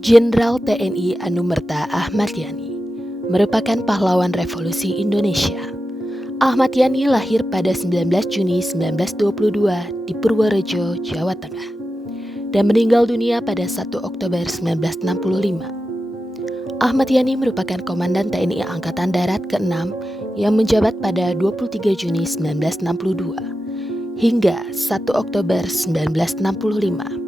Jenderal TNI Anumerta Ahmad Yani merupakan pahlawan revolusi Indonesia. Ahmad Yani lahir pada 19 Juni 1922 di Purworejo, Jawa Tengah, dan meninggal dunia pada 1 Oktober 1965. Ahmad Yani merupakan Komandan TNI Angkatan Darat ke-6 yang menjabat pada 23 Juni 1962 hingga 1 Oktober 1965.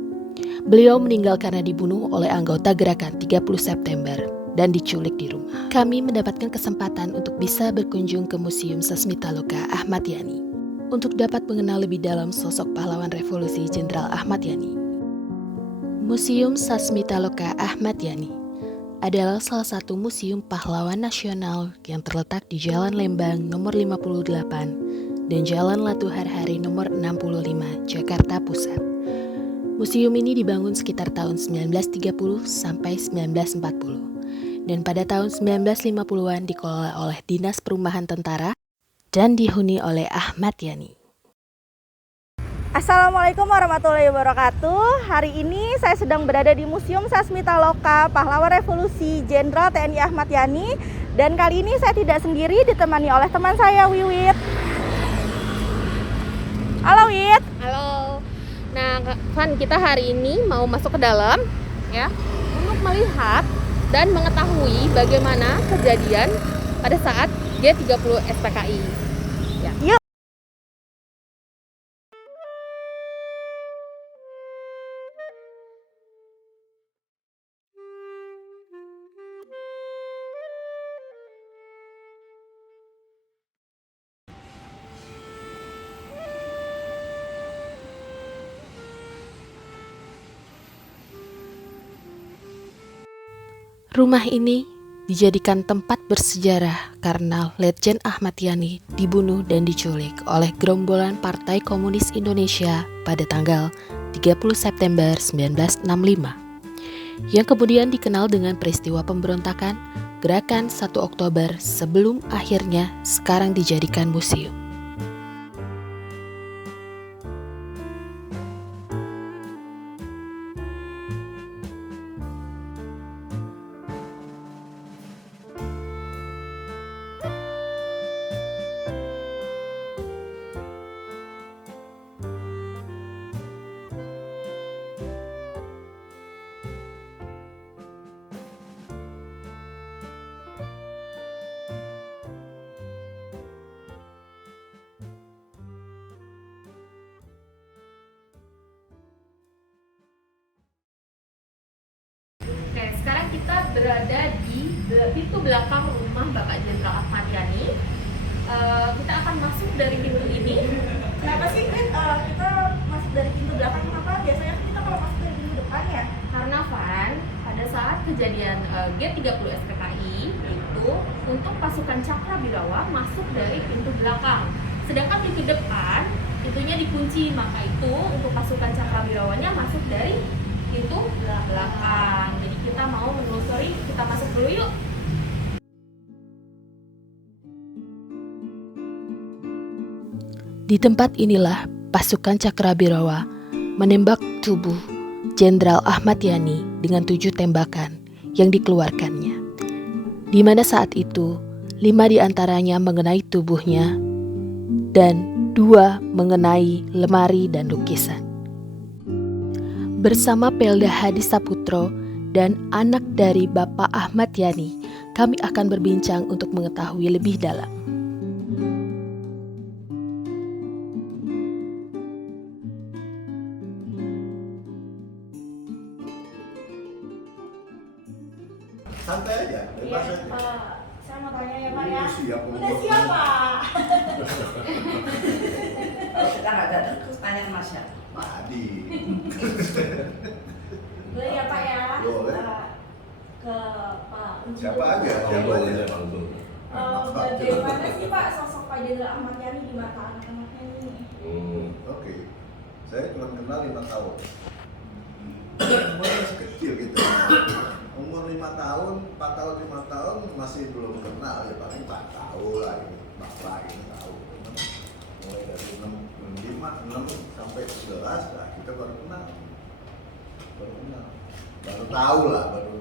Beliau meninggal karena dibunuh oleh anggota gerakan 30 September dan diculik di rumah. Kami mendapatkan kesempatan untuk bisa berkunjung ke Museum Sasmitaloka Ahmad Yani untuk dapat mengenal lebih dalam sosok pahlawan revolusi Jenderal Ahmad Yani. Museum Sasmitaloka Ahmad Yani adalah salah satu museum pahlawan nasional yang terletak di Jalan Lembang nomor 58 dan Jalan Latu Harhari nomor 65, Jakarta Pusat. Museum ini dibangun sekitar tahun 1930 sampai 1940 dan pada tahun 1950-an dikelola oleh Dinas Perumahan Tentara dan dihuni oleh Ahmad Yani. Assalamualaikum warahmatullahi wabarakatuh. Hari ini saya sedang berada di Museum Sasmitaloka Pahlawan Revolusi Jenderal TNI Ahmad Yani. Dan kali ini saya tidak sendiri, ditemani oleh teman saya Wiwit. Halo Wit. Halo. Nah, Van, kita hari ini mau masuk ke dalam ya untuk melihat dan mengetahui bagaimana kejadian pada saat G30 SPKI. Ya. Yuk. Rumah ini dijadikan tempat bersejarah karena Letjen Ahmad Yani dibunuh dan diculik oleh gerombolan Partai Komunis Indonesia pada tanggal 30 September 1965, yang kemudian dikenal dengan peristiwa pemberontakan Gerakan 1 Oktober sebelum akhirnya sekarang dijadikan museum. Oke, sekarang kita berada di pintu belakang rumah Bapak Jenderal Ahmad Yani. Kita akan masuk dari pintu ini. Kenapa sih kita masuk dari pintu belakang? Kenapa biasanya kita kalau masuk dari pintu depan ya? Karena Van, pada saat kejadian G30 SPKI itu untuk pasukan Cakrawirawa masuk dari pintu belakang. Sedangkan pintu depan pintunya dikunci, maka itu untuk pasukan Cakrawirawanya masuk dari pintu belakang. Jadi kita mau menelusuri, kita masuk dulu yuk. Di tempat inilah pasukan Cakrabirawa menembak tubuh Jenderal Ahmad Yani dengan 7 tembakan yang dikeluarkannya, di mana saat itu 5 diantaranya mengenai tubuhnya dan 2 mengenai lemari dan lukisan. Bersama Pelda Hadi Saputro dan anak dari Bapak Ahmad Yani, kami akan berbincang untuk mengetahui lebih dalam. Santai aja, bebas aja. Saya mau tanya ya Pak ya. Udah siap Pak. Kalau kita nggak datang, terus tanya Mas ya. Pak Adi. Boleh ya Pak ya. Boleh. Ke Pak. Siapa aja? Siapa aja? Bagaimana sih Pak sosok Pak Jenderal Ahmad Yani di mata anak-anaknya ini? Oke. Saya cuma kenal 5 tahun. Umur masih kecil gitu. Umur 5 tahun, 4 tahun, 5 tahun masih belum kenal ya, paling 4 tahun lah ini. Bapak ini tahu. Mulai dari 5, 6 sampai 11 lah kita baru kenal. baru kenal, baru tahu lah, baru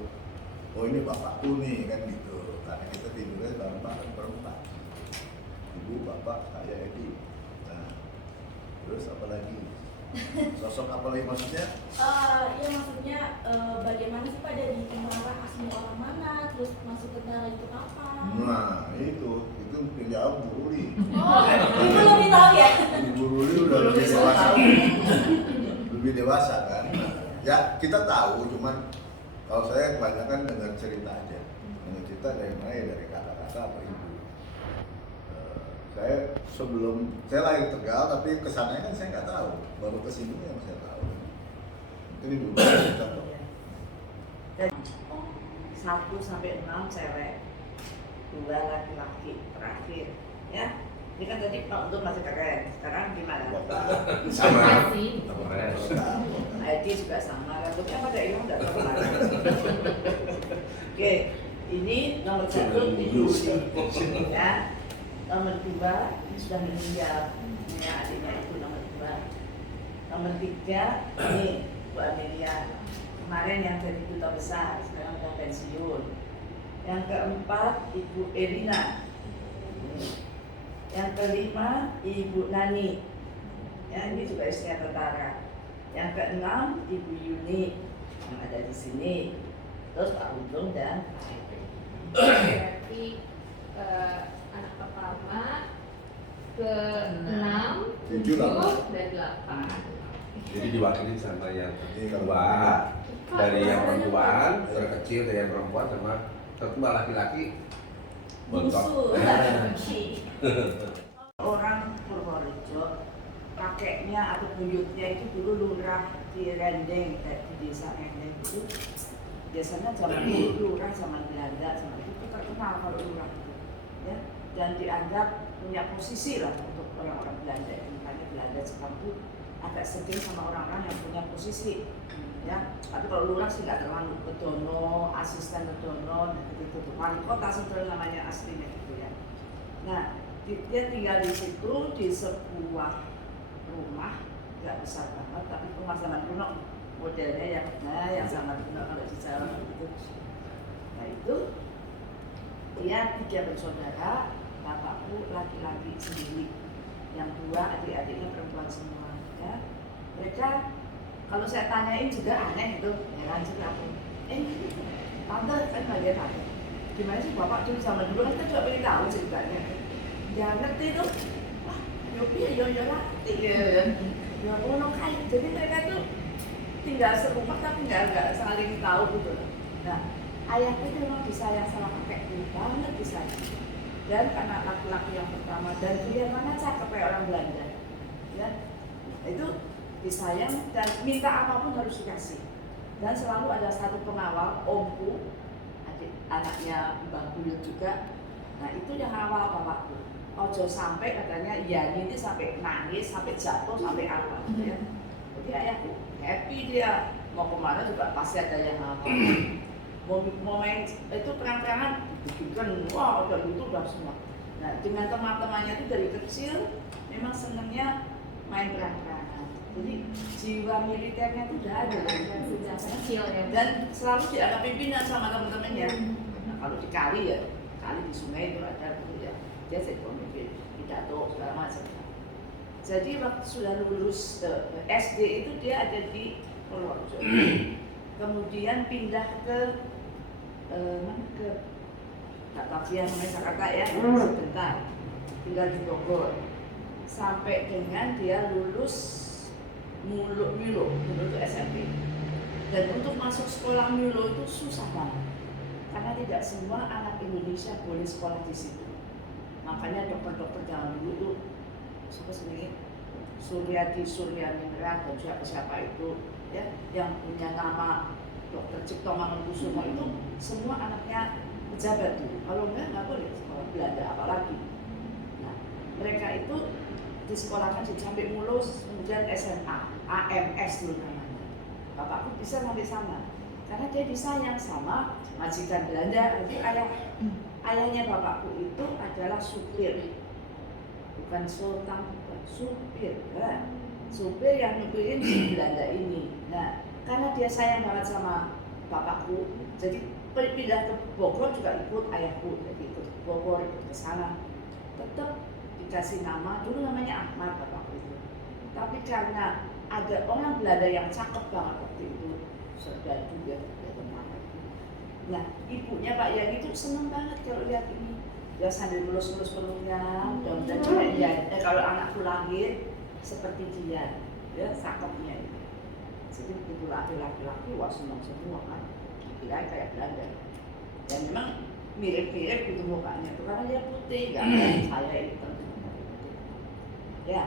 oh ini bapakku nih kan gitu, karena kita tidurnya bareng-bareng berempat, ibu, bapak, saya, Edi. Nah, terus apa lagi? Sosok apa lagi maksudnya? Ya maksudnya bagaimana sih Pak dari Temara asli orang mana, terus masuk ke Tentara itu kapan? Nah itu yang jawab Bu Ruli. Oh, Ibu lebih tahu ya? Bu Ruli udah lebih dewasa, lebih dewasa kan. Ya kita tahu, cuman kalau saya kebanyakan dengar cerita aja, dengar cerita dari mana ya, dari kata-kata atau ibu. Saya sebelum saya lahir Tegal, tapi kesananya kan saya nggak tahu, baru kesini yang saya tahu. Mungkin ibu contoh. 1 sampai 6 cewek, 2 laki-laki terakhir, ya. Ini kan tadi Pak Untung masih keren, sekarang gimana? Sama sih. ID juga sama, rambutnya pada hilang nggak tahu mana. Oke, ini nomor 1 Ibu Yuli, ya. Nomor 2 ini sudah meninggal, ini adiknya itu nomor 2. Nomor 3 ini Bu Amelia, kemarin yang jadi duta besar, sekarang sudah pensiun. Yang keempat Ibu Elina. Yang kelima Ibu Nani, ya ini juga istrinya tentara. Yang keenam Ibu Yuni yang ada di sini. Terus Pak Untung dan Pak Epe. Berarti anak pertama, ke-6, 7, 7, dan 8. Jadi diwakili sama yang kedua, dari yang perempuan, terkecil dari yang perempuan sama tertua laki-laki. Musuh. Orang Purworejo, kakeknya atau buyutnya itu dulu lurah di Rendeng, di desa Rendeng itu. Biasanya zaman dulu lurah zaman Belanda, zaman itu terkenal kalau lurah itu, ya. Dan dianggap punya posisi lah untuk orang-orang Belanda. Makanya Belanda Jepang itu agak sedih sama orang-orang yang punya posisi, ya. Tapi kalau lurah sih nggak terlalu, Bedono, asisten Bedono, gitu tuh. Wali kota sebetulnya namanya aslinya gitu ya. Nah, dia tinggal di situ di sebuah rumah nggak besar banget, tapi rumah zaman kuno modelnya yang zaman kuno kalau di Jawa gitu. Nah itu dia 3 bersaudara, bapakku laki-laki sendiri, yang 2 adik-adiknya perempuan semua. Ya. Mereka kalau saya tanyain juga aneh itu, ya lanjut aku. Tante kan bagian tante. Gimana sih bapak dulu zaman dulu kan kita juga pengen tahu ceritanya. Jangan ngerti tuh. Wah, yo latih ya. Ya ono kayak. Jadi mereka tuh tinggal serumah tapi nggak saling tahu gitu. Nah, ayahku itu memang disayang sama kakekku banget disayang. Dan anak laki-laki yang pertama dan dia mana cakep kayak orang Belanda. Ya. Itu disayang dan minta apapun harus dikasih. Dan selalu ada satu pengawal, omku, anaknya Mbak Buyut juga. Nah itu yang awal bapakku. Ojo sampai katanya Yani ini sampai nangis, sampai jatuh, sampai apa gitu ya. Jadi ayahku happy dia mau kemana juga pasti ada yang apa. Mau main itu perang-perangan dibikin, wah udah itu udah semua. Nah dengan teman-temannya itu dari kecil memang senangnya main perang-perangan. Jadi jiwa militernya itu udah ada dari Kecil ya. dan selalu dianggap pimpinan sama teman-temannya. Nah, kalau di kali ya, kali di sungai itu ada gitu ya, dia jadi pemimpin, pidato segala macam. Jadi waktu sudah lulus SD itu dia ada di Purworejo. Kemudian pindah ke mana ke Batavia namanya Jakarta ya, sebentar. Tinggal di Bogor. Sampai dengan dia lulus Milo itu SMP. Dan untuk masuk sekolah Milo itu susah banget, karena tidak semua anak Indonesia boleh sekolah di situ. Makanya dokter-dokter zaman dulu tuh siapa sendiri Suryani Merah dan siapa itu ya yang punya nama Dokter Cipto Mangunkusumo itu semua anaknya pejabat dulu. Kalau nggak boleh sekolah Belanda apalagi. Nah mereka itu disekolahkan sampai mulus, kemudian SMA, AMS dulu namanya. Bapakku bisa sampai sana, karena dia disayang sama majikan Belanda. Jadi ayahnya bapakku itu adalah supir, bukan sultan, bukan supir, kan? Supir yang nyupirin si Belanda ini. Nah, karena dia sayang banget sama bapakku, jadi pindah ke Bogor juga ikut ayahku, jadi ikut ke Bogor, ikut ke sana, tetap dikasih nama, dulu namanya Ahmad bapakku itu, tapi karena ada orang Belanda yang cakep banget waktu itu, saudara juga nama. Nah, ibunya Pak Yani itu seneng banget kalau lihat ini, dia sambil mulus-mulus perutnya, mudah-mudahan ya, kalau anakku lahir seperti dia, ya cakepnya itu. Jadi begitu laki-laki, wah senang semua kan, dikira kayak Belanda. Dan memang mirip-mirip gitu mukanya tuh, karena dia putih, nggak kayak saya hitam. Ya,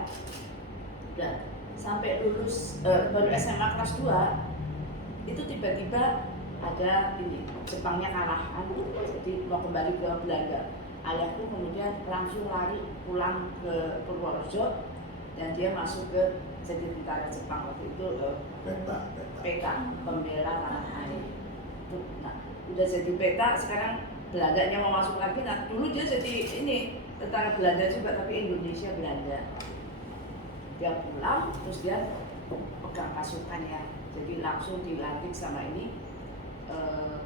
udah sampai lulus baru SMA kelas 2 itu tiba-tiba ada ini Jepangnya kalah, jadi mau kembali ke Belanda. Ayahku kemudian langsung lari pulang ke Purworejo dan dia masuk ke jadi tentara Jepang waktu itu PK pembela tanah air. Nah, udah jadi PK sekarang Belandanya mau masuk lagi. Nah, dulu dia jadi ini tentara Belanda juga tapi Indonesia Belanda. Dia pulang terus dia pegang pasukannya. Jadi langsung dilantik sama ini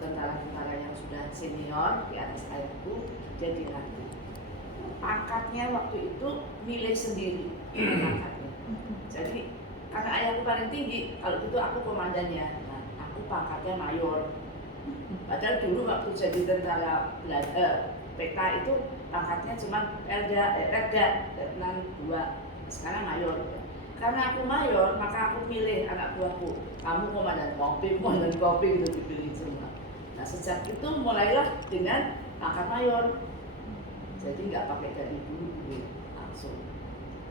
tentara-tentara yang sudah senior di atas ayahku, dia dilantik. Pangkatnya waktu itu milih sendiri pangkatnya. Jadi karena ayahku paling tinggi, kalau gitu aku komandannya. Nah, aku pangkatnya mayor. Padahal dulu waktu jadi tentara PK itu pangkatnya cuma Letnan 2. Sekarang mayor. Karena aku mayor, maka aku pilih anak buahku. Kamu komandan kopi gitu dipilih semua. Nah sejak itu mulailah dengan pangkat mayor. Jadi nggak pakai dari dulu langsung.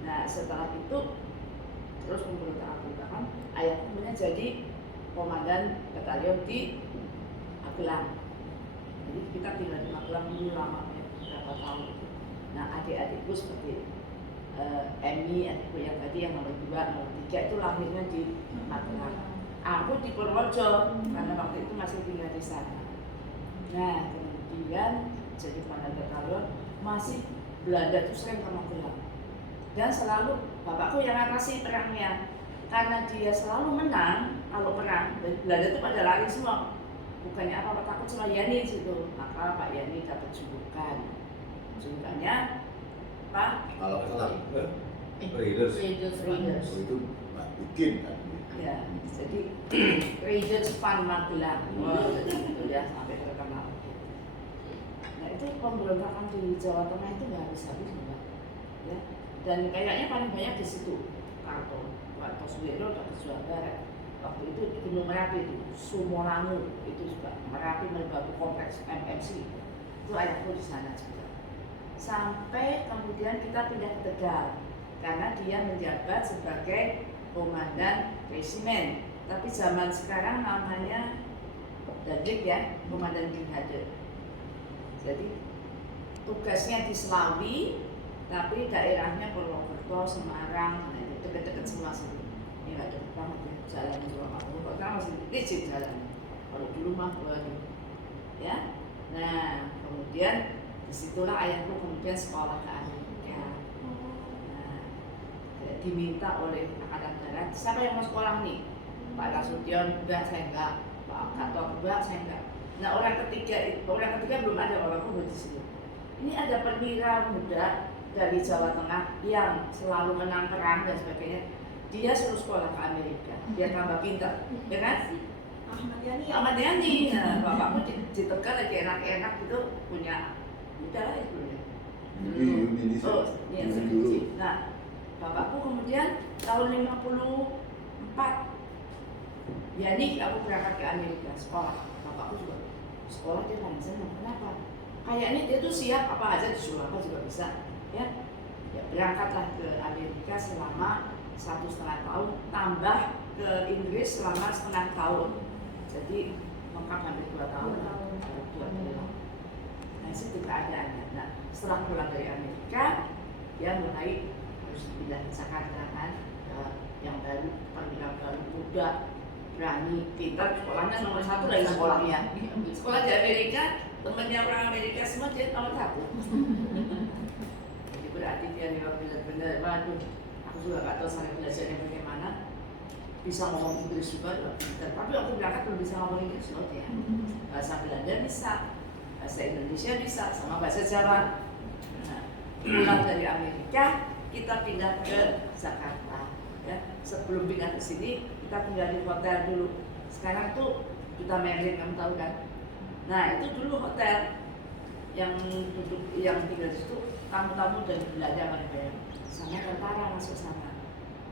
Nah setelah itu terus memperintah aku kan, ayahku punya jadi komandan batalion di Magelang. Jadi kita tinggal di Magelang dulu lama ya, berapa tahun. Nah adik-adikku seperti Emi, adikku yang tadi yang nomor 2, nomor 3 itu lahirnya di Magelang. Aku di Purworejo karena waktu itu masih tinggal di sana. Nah kemudian jadi komandan batalion masih Belanda itu sering ke Magelang. Dan selalu bapakku yang ngatasi perangnya karena dia selalu menang kalau perang. Belanda itu pada lari semua. Bukannya apa-apa takut sama Yani situ. Maka Pak Yani dapat julukan. Julukannya Pak Kalau kenal Raiders. Raiders. itu bikin kan. Ya, jadi Raiders Pan Magelang. Jadi itu ya sampai terkenal. Nah itu pemberontakan di Jawa Tengah itu nggak habis-habis juga. Ya. Dan kayaknya paling banyak di situ. Karto, Pak Toswiro dan Jawa Barat. Waktu itu di Gunung Merapi itu, Sumolangu itu juga Merapi Merbabu Kompleks MMC. Itu ayahku di sana juga. Sampai kemudian kita pindah ke Tegal karena dia menjabat sebagai komandan resimen. Tapi zaman sekarang namanya Dadik ya, komandan brigade. Jadi tugasnya di Selawi, tapi daerahnya Purwokerto, Semarang, nah itu dekat-dekat semua situ. Ini nggak dekat banget ya, jalan juga kamu kok kan masih licin jalan. Kalau dulu mah baru, ya. Nah kemudian disitulah ayahku kemudian sekolah ke Amerika. Nah, diminta oleh Angkatan Darat, siapa yang mau sekolah nih? Pak Nasution, enggak, saya enggak. Pak Kato, enggak, saya enggak. Nah orang ketiga belum ada, orangku di sini. Ini ada perwira muda dari Jawa Tengah yang selalu menang perang dan sebagainya. Dia suruh sekolah ke Amerika, biar tambah pintar, ya kan? Ahmad Yani. Nah, bapakku di Tegal lagi enak-enak gitu punya udah lah itu ya. Oh, iya dulu. Nah, bapakku kemudian tahun 54 ya nih aku berangkat ke Amerika sekolah. Bapakku juga sekolah dia paling senang. Kenapa? Kayaknya dia tuh siap apa aja disuruh apa juga bisa. Ya berangkatlah ke Amerika selama 1,5 tahun, tambah ke Inggris selama setengah tahun. Jadi lengkap hampir 2 tahun. 2 tahun. Nah itu keadaannya. Nah setelah pulang dari Amerika, dia mulai harus pindah ke Jakarta kan, yang baru, perwira baru, muda, berani, pintar, sekolahnya nomor 1 dari sekolahnya. Sekolah di Amerika, temennya orang Amerika semua dia nomor 1. Jadi berarti dia memang benar-benar, waduh, aku juga nggak tahu cara belajarnya bagaimana. bisa ngomong Inggris juga lebih pintar. Tapi waktu berangkat belum bisa ngomong Inggris loh dia. Bahasa Belanda bisa, bahasa Indonesia bisa, sama bahasa Jawa. Nah, pulang dari Amerika kita pindah ke Jakarta. Ya, sebelum pindah ke sini kita tinggal di hotel dulu. Sekarang tuh kita Marriott, kamu tahu kan? Nah itu dulu hotel yang duduk, yang tinggal di situ tamu-tamu dari Belanda mana sama tentara masuk sana.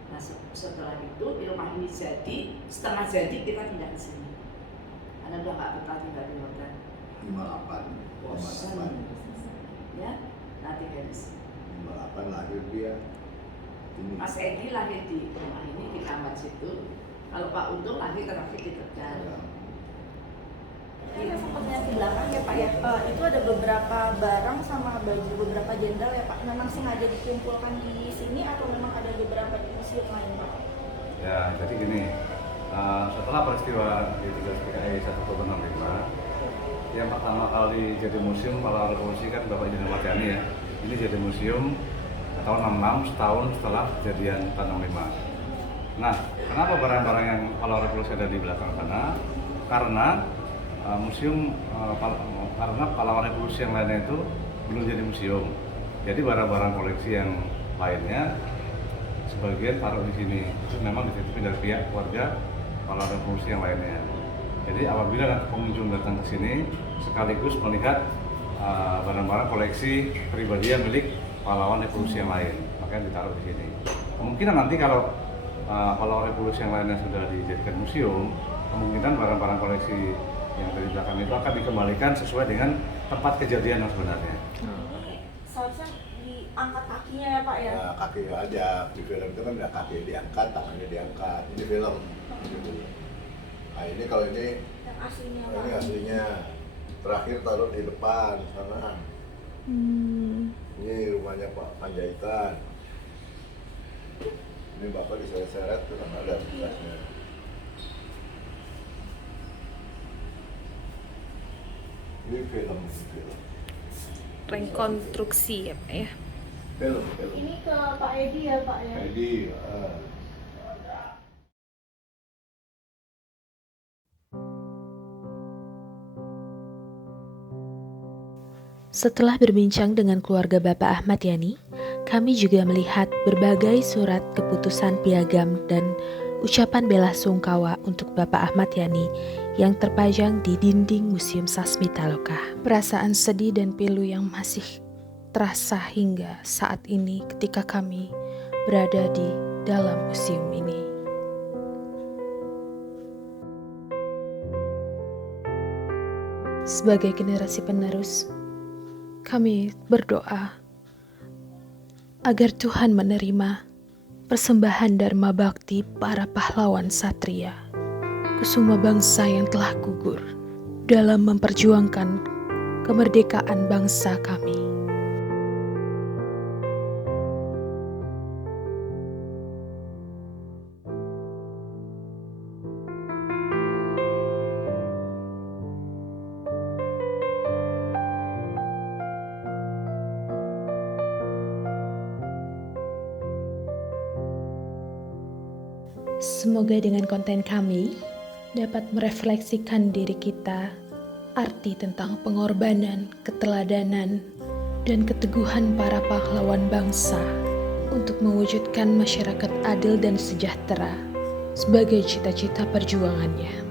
Nah setelah itu di rumah ini jadi setengah jadi kita pindah ke sini. Karena udah nggak betah tinggal di hotel. 58. Bosan. Ya, nanti guys. 58 lahir dia. Ini. Mas Edi lahir di rumah ini di kamar situ. Kalau Pak Untung lahir terakhir di Tegal. Ini sempat lihat di belakang ya Pak ya, itu ada beberapa barang sama baju beberapa jenderal ya Pak. Memang sengaja dikumpulkan di sini atau memang ada beberapa di museum lain Pak? Ya, jadi gini, setelah peristiwa di 13 PKI 1665, yang pertama kali jadi museum pahlawan revolusi kan Bapak Jenderal Ahmad Yani ya. Ini jadi museum tahun 66, setahun setelah kejadian tahun 65. Nah, kenapa barang-barang yang pahlawan revolusi ada di belakang sana? Karena karena pahlawan revolusi yang lainnya itu belum jadi museum. Jadi barang-barang koleksi yang lainnya sebagian taruh di sini. Itu memang dititipin dari pihak keluarga pahlawan revolusi yang lainnya. Jadi apabila nanti pengunjung datang ke sini sekaligus melihat barang-barang koleksi pribadi yang milik pahlawan revolusi yang lain, makanya ditaruh di sini. Kemungkinan nanti kalau pahlawan revolusi yang lainnya sudah dijadikan museum, kemungkinan barang-barang koleksi yang dari belakang itu akan dikembalikan sesuai dengan tempat kejadian yang sebenarnya. Seharusnya diangkat kakinya ya Pak ya? Ya, kaki aja. Di film itu kan ada kaki diangkat, tangannya diangkat. Ini film. Nah ini kalau ini Yang aslinya nah, Pak? ini aslinya. Terakhir taruh di depan sana. Ini rumahnya Pak Panjaitan. Ini Bapak diseret-seret tuh kan ada tugasnya. Ini film. Rekonstruksi ya Pak ya. Film. Ini ke Pak Edi ya Pak ya? Jadi, Setelah berbincang dengan keluarga Bapak Ahmad Yani, kami juga melihat berbagai surat keputusan piagam dan ucapan bela sungkawa untuk Bapak Ahmad Yani yang terpajang di dinding Museum Sasmitaloka. Perasaan sedih dan pilu yang masih terasa hingga saat ini ketika kami berada di dalam museum ini. Sebagai generasi penerus, kami berdoa agar Tuhan menerima persembahan Dharma Bakti para pahlawan satria, kusuma bangsa yang telah gugur dalam memperjuangkan kemerdekaan bangsa kami. Semoga dengan konten kami dapat merefleksikan diri kita arti tentang pengorbanan, keteladanan, dan keteguhan para pahlawan bangsa untuk mewujudkan masyarakat adil dan sejahtera sebagai cita-cita perjuangannya.